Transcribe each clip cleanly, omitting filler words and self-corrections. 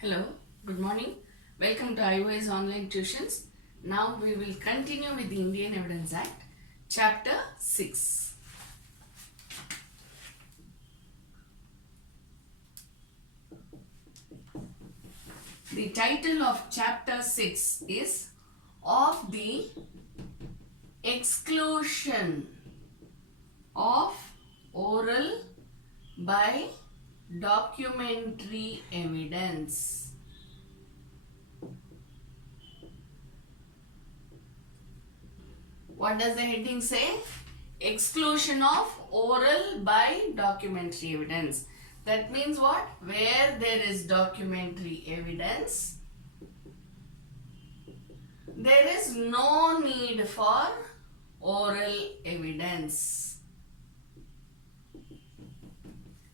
Hello, good morning. Welcome to IOS Online Tuitions. Now we will continue with the Indian Evidence Act, Chapter 6. The title of Chapter 6 is Of the Exclusion of Oral by Documentary Evidence. What does the heading say? Exclusion of oral by documentary evidence. That means what? Where there is documentary evidence, there is no need for oral evidence.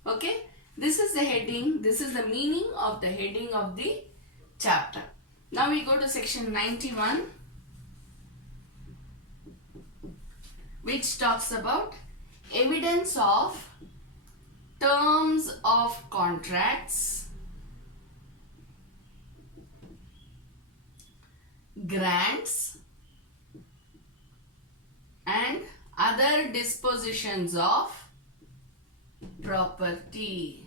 Okay? This is the heading, this is the meaning of the heading of the chapter. Now we go to section 91, which talks about evidence of terms of contracts, grants, and other dispositions of property.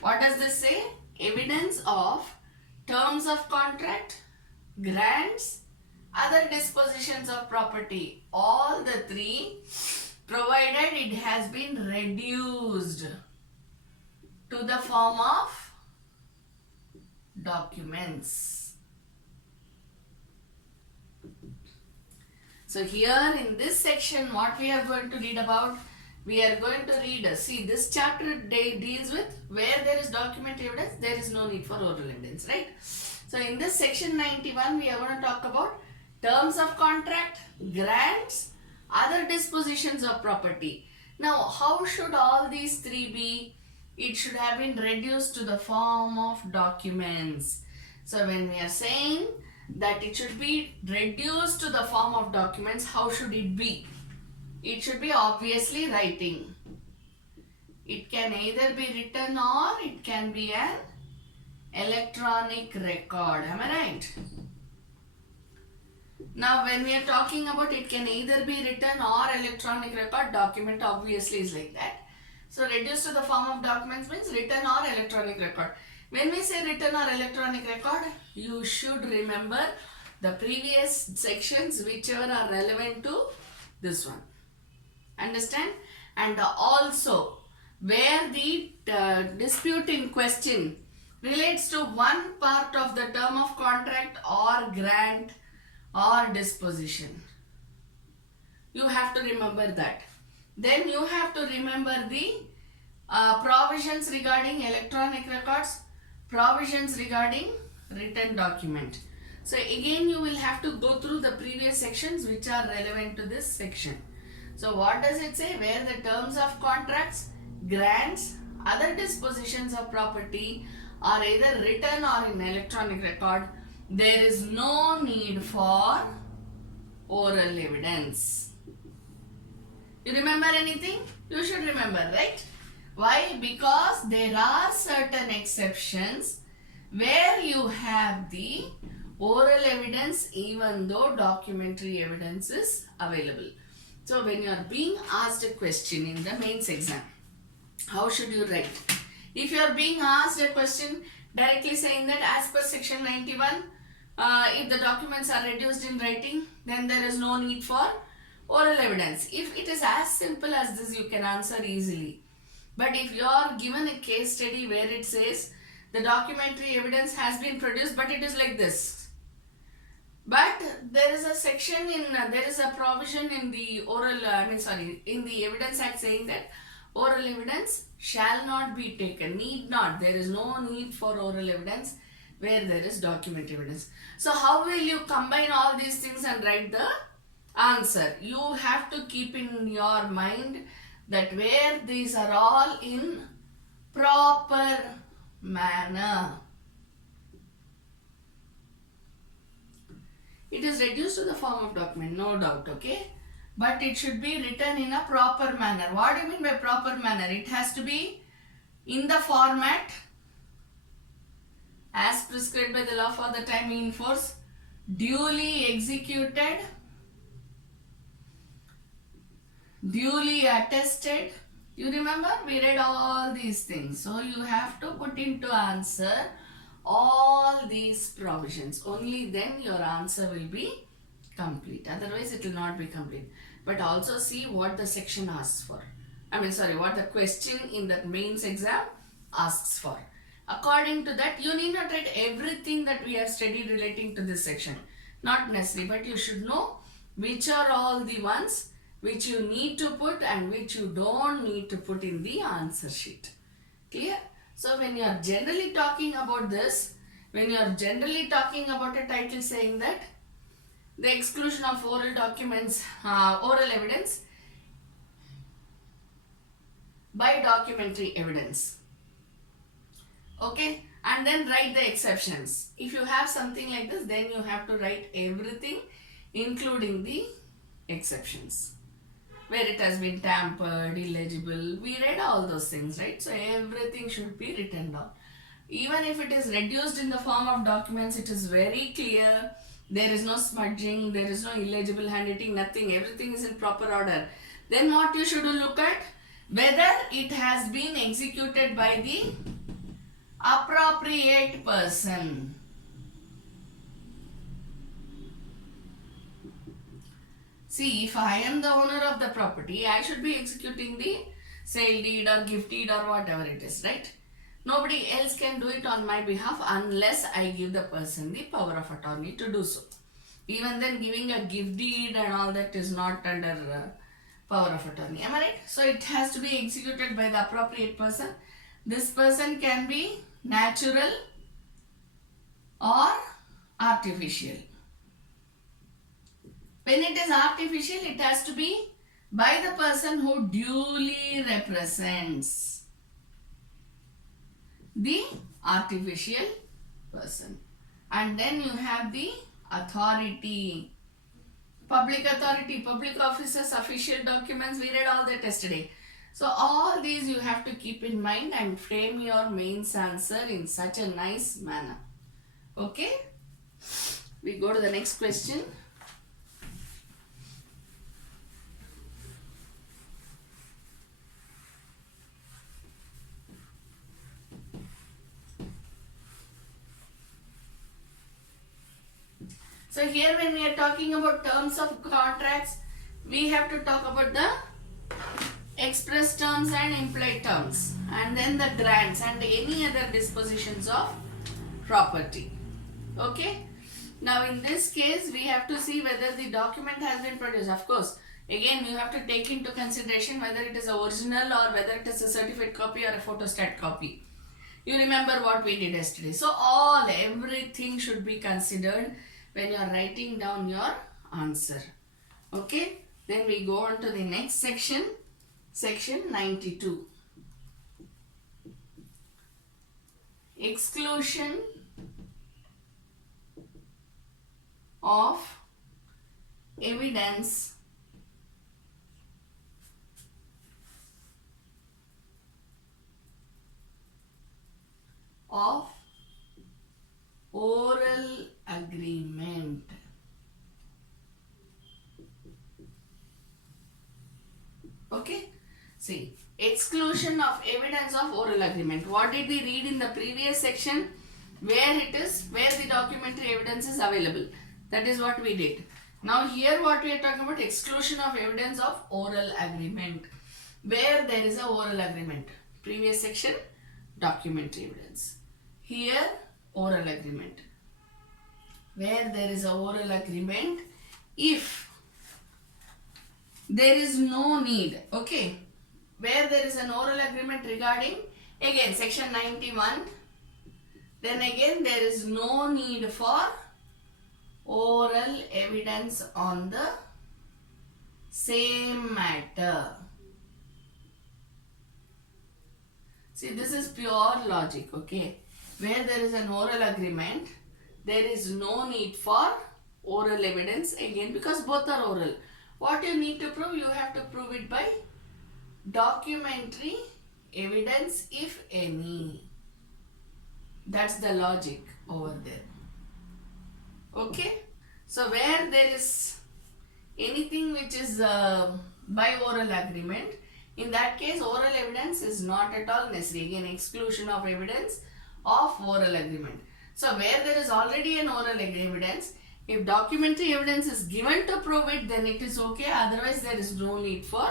What does this say? Evidence of terms of contract, grants, other dispositions of property. All the three, provided it has been reduced to the form of documents. So here in this section, what we are going to read about, we are going to read, see this chapter deals with where there is documentary evidence, there is no need for oral evidence, right? So in this section 91, we are going to talk about terms of contract, grants, other dispositions of property. Now, how should all these three be? It should have been reduced to the form of documents. So when we are saying that it should be reduced to the form of documents, how should it be? It should be obviously writing. It can either be written or it can be an electronic record. Am I right? Now when we are talking about it can either be written or electronic record, document obviously is like that. So reduced to the form of documents means written or electronic record. When we say written or electronic record, you should remember the previous sections whichever are relevant to this one. Understand? And also where the dispute in question relates to one part of the term of contract or grant or disposition. You have to remember that. Then you have to remember the provisions regarding electronic records, provisions regarding written document. So again you will have to go through the previous sections which are relevant to this section. So what does it say? Where the terms of contracts, grants, other dispositions of property are either written or in electronic record, there is no need for oral evidence. You remember anything? You should remember, right? Why? Because there are certain exceptions where you have the oral evidence even though documentary evidence is available. So when you are being asked a question in the mains exam, how should you write? If you are being asked a question directly saying that as per section 91, if the documents are reduced in writing, then there is no need for oral evidence. If it is as simple as this, you can answer easily. But if you are given a case study where it says the documentary evidence has been produced but it is like this. But there is a section there is a provision in the in the Evidence Act saying that oral evidence shall not be taken, need not. There is no need for oral evidence where there is document evidence. So how will you combine all these things and write the answer? You have to keep in your mind that where these are all in proper manner. It is reduced to the form of document, no doubt, okay? but it should be written in a proper manner. What do you mean by proper manner? It has to be in the format as prescribed by the law for the time in force, duly executed, duly attested. You remember we read all these things. So you have to put into answer all these provisions. Only then your answer will be complete. Otherwise it will not be complete. But also see what the section asks for. What the question in the mains exam asks for. According to that, you need not write everything that we have studied relating to this section. Not necessary, but you should know which are all the ones which you need to put and which you don't need to put in the answer sheet. Clear? So when you are generally talking about this, when you are generally talking about a title saying that the exclusion of oral documents, oral evidence by documentary evidence. Okay, and then write the exceptions. If you have something like this, then you have to write everything including the exceptions. Where it has been tampered, illegible, we read all those things, right? So everything should be written down. Even if it is reduced in the form of documents, it is very clear. There is no smudging, there is no illegible handwriting, nothing. Everything is in proper order. Then what you should look at? Whether it has been executed by the appropriate person. See, if I am the owner of the property, I should be executing the sale deed or gift deed or whatever it is, right? Nobody else can do it on my behalf unless I give the person the power of attorney to do so. Even then, giving a gift deed and all that is not under power of attorney. Am I right? So it has to be executed by the appropriate person. This person can be natural or artificial. When it is artificial, it has to be by the person who duly represents the artificial person. And then you have the authority. Public authority, public officers, official documents, we read all that yesterday. So all these you have to keep in mind and frame your mains answer in such a nice manner. Okay? We go to the next question. So here when we are talking about terms of contracts, we have to talk about the express terms and implied terms, and then the grants and any other dispositions of property. Okay. Now in this case, we have to see whether the document has been produced. Of course, again you have to take into consideration whether it is original or whether it is a certified copy or a photostat copy. You remember what we did yesterday. So everything should be considered when you are writing down your answer. Okay. Then we go on to the next section. Section 92. Exclusion of evidence of oral agreement. Okay. See, exclusion of evidence of oral agreement. What did we read in the previous section? Where the documentary evidence is available. That is what we did. Now here what we are talking about, exclusion of evidence of oral agreement. Where there is a oral agreement. Previous section, documentary evidence. Here, oral agreement. Where there is a oral agreement, if there is no need, okay. Where there is an oral agreement regarding, again section 91, then again there is no need for oral evidence on the same matter. See, this is pure logic, okay. Where there is an oral agreement, there is no need for oral evidence again because both are oral. What you need to prove? You have to prove it by documentary evidence, if any. That's the logic over there. Okay? So where there is anything which is by oral agreement, in that case oral evidence is not at all necessary. Again, exclusion of evidence of oral agreement. So where there is already an oral evidence, if documentary evidence is given to prove it, then it is okay. Otherwise there is no need for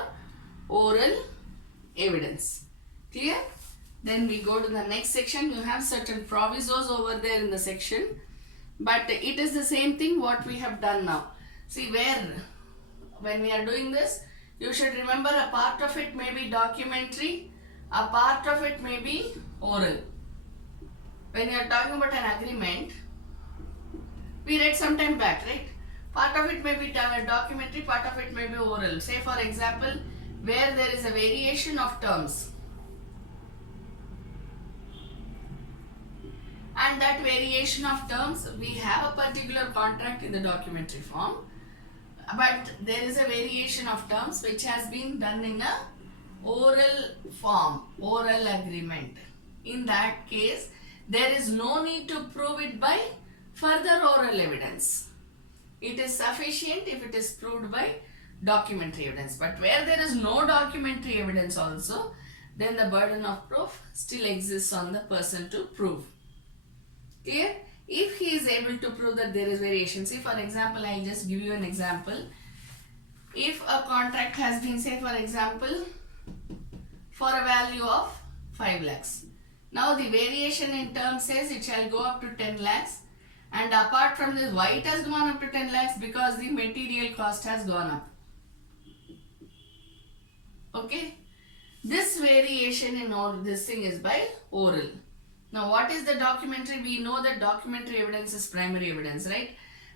oral evidence. Clear? Then we go to the next section. You have certain provisos over there in the section, but it is the same thing what we have done now. See, when we are doing this, you should remember a part of it may be documentary, a part of it may be oral. When you are talking about an agreement, we read some time back, right? Part of it may be documentary, part of it may be oral. Say for example, where there is a variation of terms, and that variation of terms, we have a particular contract in the documentary form, but there is a variation of terms which has been done in a oral form, oral agreement. In that case, there is no need to prove it by further oral evidence. It is sufficient if it is proved by documentary evidence. But where there is no documentary evidence also, then the burden of proof still exists on the person to prove. Clear? If he is able to prove that there is variation, say for example, I will just give you an example. If a contract has been, say for example, for a value of 5 lakhs. Now the variation in terms says it shall go up to 10 lakhs, and apart from this, why it has gone up to 10 lakhs? Because the material cost has gone up. Okay? This variation in all this thing is by oral. Now what is the documentary? We know that documentary evidence is primary evidence, right?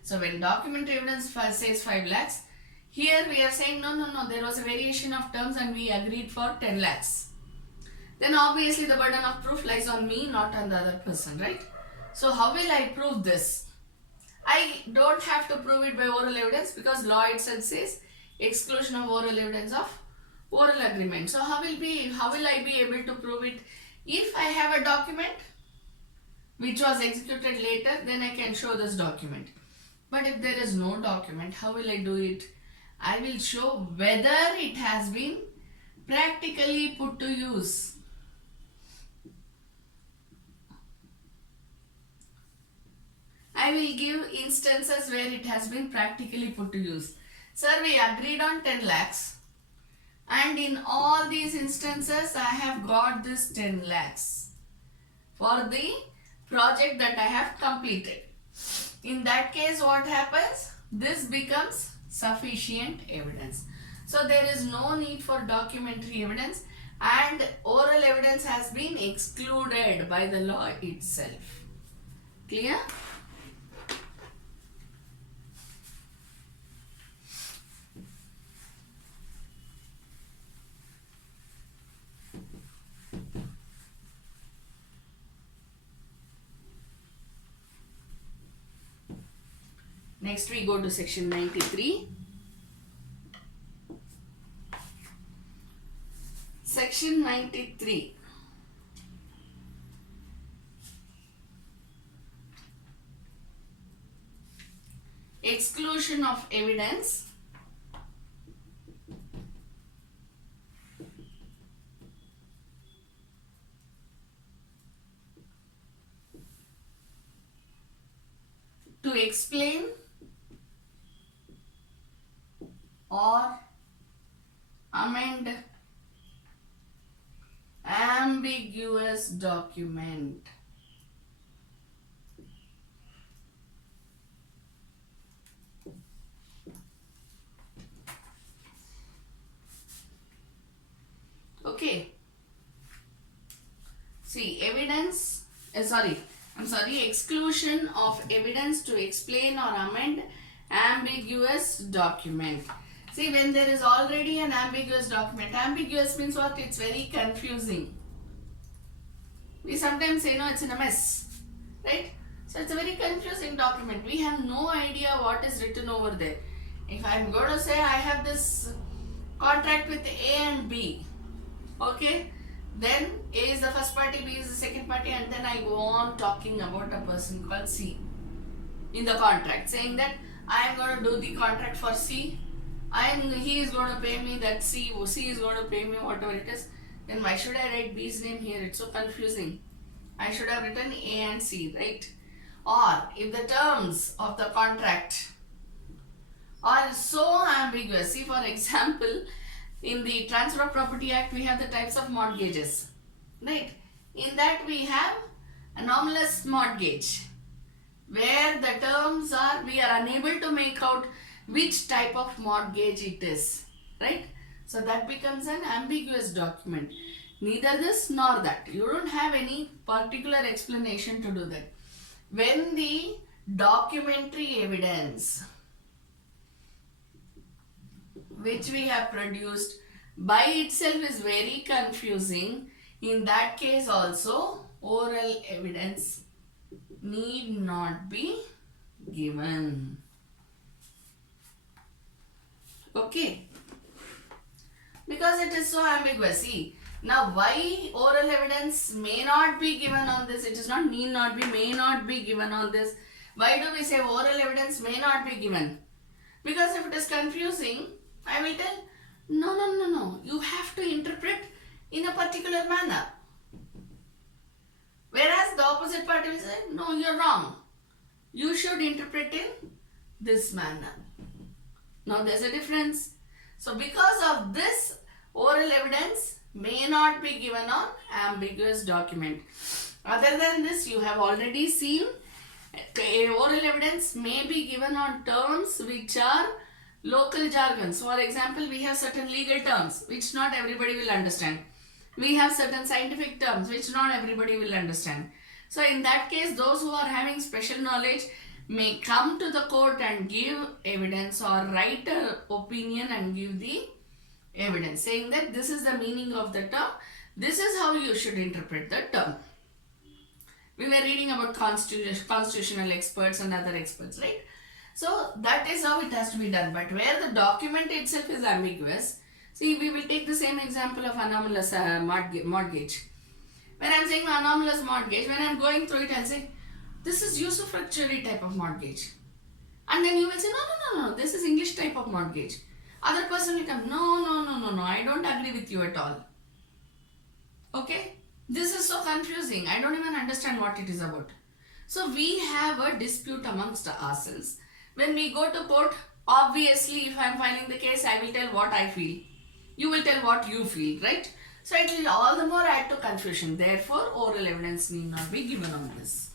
So when documentary evidence says 5 lakhs, here we are saying no, there was a variation of terms and we agreed for 10 lakhs. Then obviously the burden of proof lies on me, not on the other person, right? So how will I prove this? I don't have to prove it by oral evidence because law itself says exclusion of oral evidence of oral agreement. So how will I be able to prove it? If I have a document which was executed later, then I can show this document. But if there is no document, how will I do it? I will show whether it has been practically put to use. I will give instances where it has been practically put to use. Sir, we agreed on 10 lakhs. And in all these instances, I have got this 10 lakhs for the project that I have completed. In that case, what happens? This becomes sufficient evidence. So there is no need for documentary evidence, and oral evidence has been excluded by the law itself. Clear? Next we go to section 93. Section 93. Exclusion of evidence to explain or amend ambiguous document. Okay. See, exclusion of evidence to explain or amend ambiguous document. See, when there is already an ambiguous document, ambiguous means what? It's very confusing. We sometimes say, no, it's in a mess, right? So it's a very confusing document. We have no idea what is written over there. If I'm going to say I have this contract with A and B, okay, then A is the first party, B is the second party, and then I go on talking about a person called C in the contract, saying that I am going to do the contract for C, he is going to pay me that C is going to pay me whatever it is. Then why should I write B's name here? It's so confusing. I should have written A and C, right? Or if the terms of the contract are so ambiguous, see for example, in the Transfer of Property Act we have the types of mortgages, right? In that we have anomalous mortgage, where the terms are, we are unable to make out which type of mortgage it is, right? So that becomes an ambiguous document. Neither this nor that. You don't have any particular explanation to do that. When the documentary evidence which we have produced by itself is very confusing, in that case also oral evidence need not be given. Okay, because it is so ambiguous. See, now why oral evidence may not be given on this? It is not need not be, may not be given on this. Why do we say oral evidence may not be given? Because if it is confusing, I will tell, no, you have to interpret in a particular manner. Whereas the opposite party will say, no, you're wrong. You should interpret in this manner. Now there's a difference. So because of this, oral evidence may not be given on ambiguous document. Other than this, you have already seen oral evidence may be given on terms which are local jargons. For example, we have certain legal terms which not everybody will understand. We have certain scientific terms which not everybody will understand. So in that case, those who are having special knowledge may come to the court and give evidence or write an opinion and give the evidence saying that this is the meaning of the term, this is how you should interpret the term. We were reading about constitutional experts and other experts, right? So that is how it has to be done. But where the document itself is ambiguous, see, we will take the same example of anomalous mortgage. When I am saying anomalous mortgage, when I am going through it, I will say, this is usufructuary type of mortgage. And then you will say, no, this is English type of mortgage. Other person will come, no, I don't agree with you at all. Okay? This is so confusing. I don't even understand what it is about. So we have a dispute amongst ourselves. When we go to court, obviously if I am filing the case, I will tell what I feel. You will tell what you feel, right? So it will all the more add to confusion. Therefore, oral evidence need not be given on this.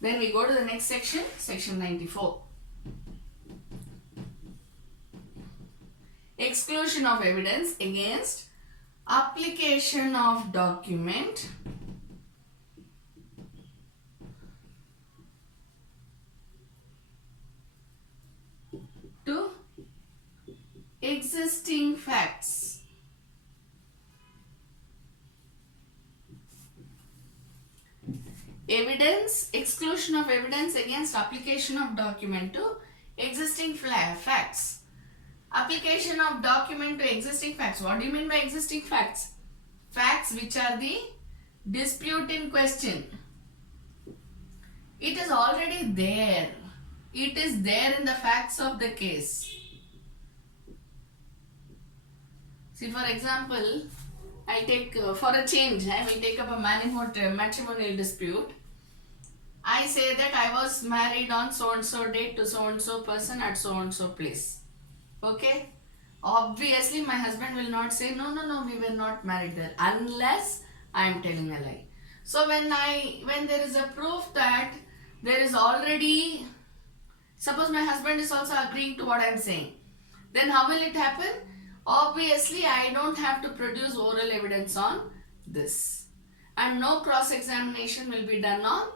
Then we go to the next section, section 94. Exclusion of evidence against application of document to existing facts. Evidence, exclusion of evidence against application of document to existing facts. Application of document to existing facts. What do you mean by existing facts? Facts which are the dispute in question. It is already there. It is there in the facts of the case. See, for example, I take, for a change, I will take up a matrimonial dispute. I say that I was married on so-and-so date to so-and-so person at so-and-so place. Okay? Obviously, my husband will not say, no, we were not married there, unless I am telling a lie. So when there is a proof that there is already, suppose my husband is also agreeing to what I am saying, then how will it happen? Obviously, I don't have to produce oral evidence on this. And no cross-examination will be done on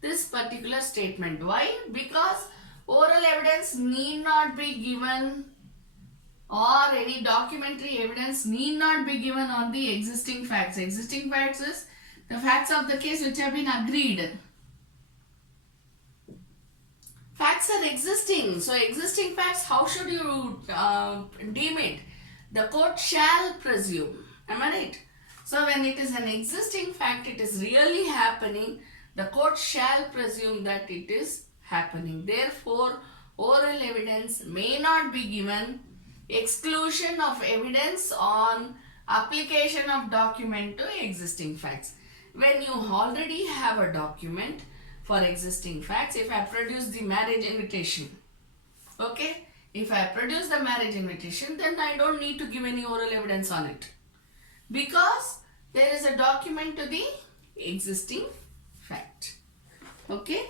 this particular statement. Why? Because oral evidence need not be given, or any documentary evidence need not be given on the existing facts. Existing facts is the facts of the case which have been agreed. Facts are existing. So existing facts, how should you deem it? The court shall presume. Am I right? So when it is an existing fact, it is really happening, the court shall presume that it is happening. Therefore, oral evidence may not be given. Exclusion of evidence on application of document to existing facts. When you already have a document for existing facts, if I produce the marriage invitation, okay, if I produce the marriage invitation, then I don't need to give any oral evidence on it, because there is a document to the existing fact. Okay.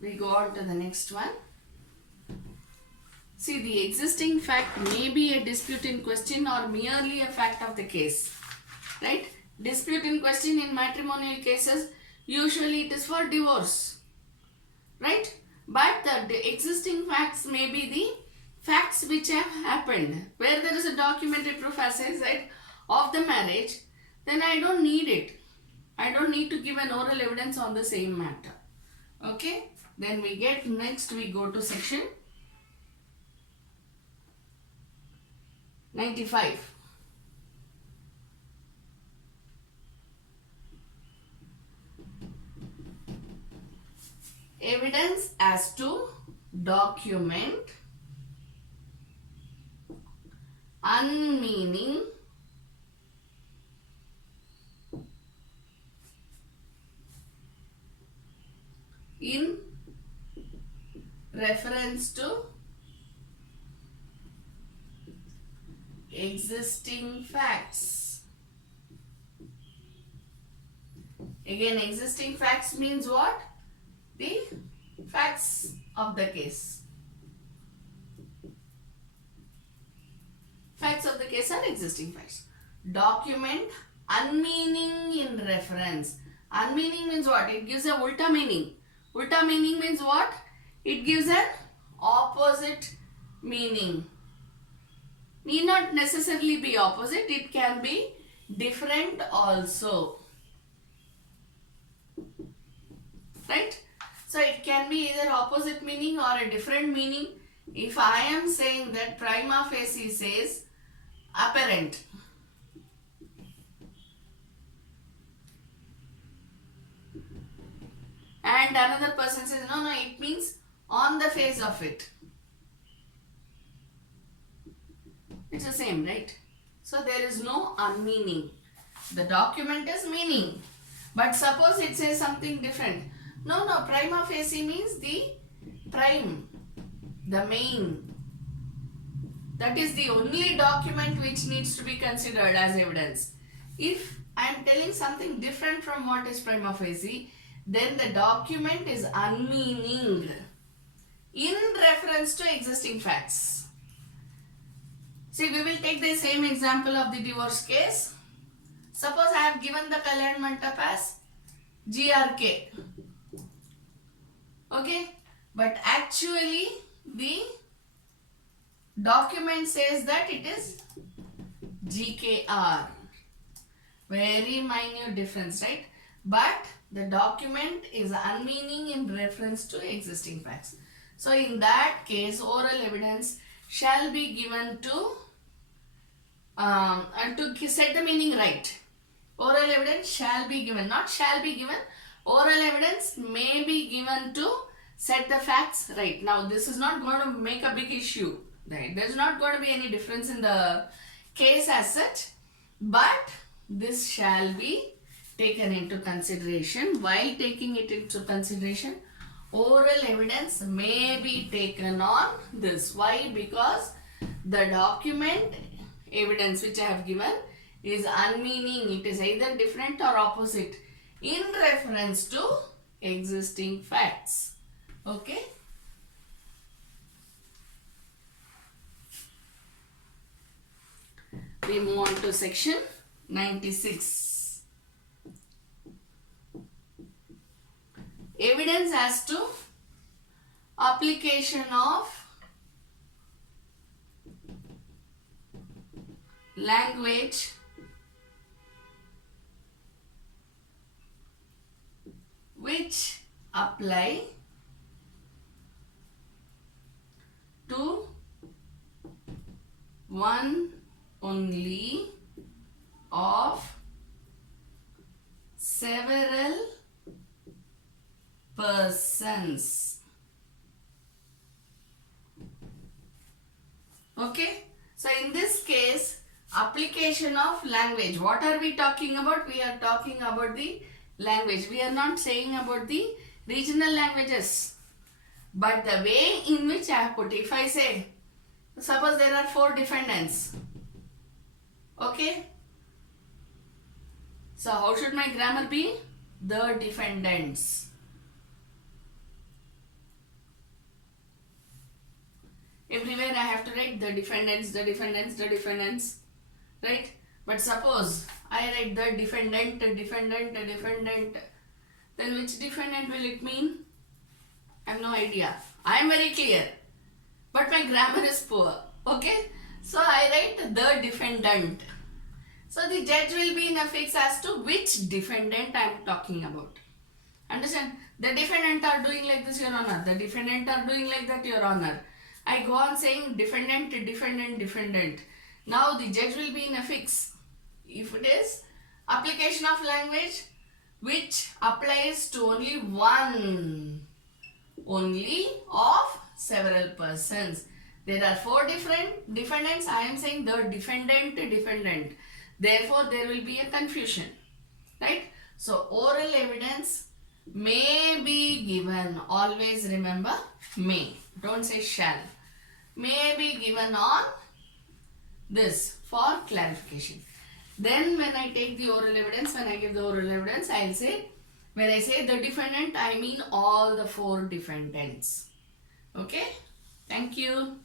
We go on to the next one. See, the existing fact may be a dispute in question or merely a fact of the case. Right? Dispute in question in matrimonial cases, usually it is for divorce. Right? But the existing facts may be the facts which have happened. Where there is a documentary proof, as I said, of the marriage, then I don't need it. I don't need to give an oral evidence on the same matter. Okay? Then we get next, we go to section 95. Evidence as to document unmeaning in reference to existing facts. Again, existing facts means what? The facts of the case. Facts of the case are existing facts. Document unmeaning in reference. Unmeaning means what? It gives a ulta meaning. Ulta meaning means what? It gives an opposite meaning. Need not necessarily be opposite, it can be different also. Right? So it can be either opposite meaning or a different meaning. If I am saying that prima facie says apparent, and another person says no, it means on the face of it. It's the same, right? So there is no unmeaning. The document is meaning. But suppose it says something different. No, prima facie means the prime, the main. That is the only document which needs to be considered as evidence. If I am telling something different from what is prima facie, then the document is unmeaning in reference to existing facts. See, we will take the same example of the divorce case. Suppose I have given the Kalyan Mandap as GRK. Okay, but actually the document says that it is GKR. Very minute difference, right? But the document is unmeaning in reference to existing facts. So in that case, oral evidence shall be given to set the meaning right. Oral evidence shall be given, not shall be given. Oral evidence may be given to set the facts right. Now this is not going to make a big issue. Right? There is not going to be any difference in the case as such, but this shall be taken into consideration. While taking it into consideration, oral evidence may be taken on this. Why? Because the document evidence which I have given is unmeaning. It is either different or opposite in reference to existing facts. Okay. We move on to section 96. Evidence as to application of language which apply to one only of several persons. Okay, so in this case, application of language, what are we talking about? We are talking about the language. We are not saying about the regional languages, but the way in which I have put, if I say, suppose there are 4 defendants, okay, so how should my grammar be? The defendants. Everywhere I have to write the defendants, the defendants, the defendants, right? But suppose I write the defendant, defendant, defendant, then which defendant will it mean? I have no idea. I am very clear, but my grammar is poor, okay? So I write the defendant. So the judge will be in a fix as to which defendant I am talking about. Understand? The defendant are doing like this, Your Honor. The defendant are doing like that, Your Honor. I go on saying defendant, defendant, defendant. Now the judge will be in a fix. If it is application of language which applies to only one, only of several persons. There are 4 different defendants. I am saying the defendant, defendant. Therefore, there will be a confusion, right? So, oral evidence may be given. Always remember may. Don't say shall. May be given on this for clarification. Then when I take the oral evidence, when I give the oral evidence, I will say, when I say the defendant, I mean all the 4 defendants. Okay? Thank you.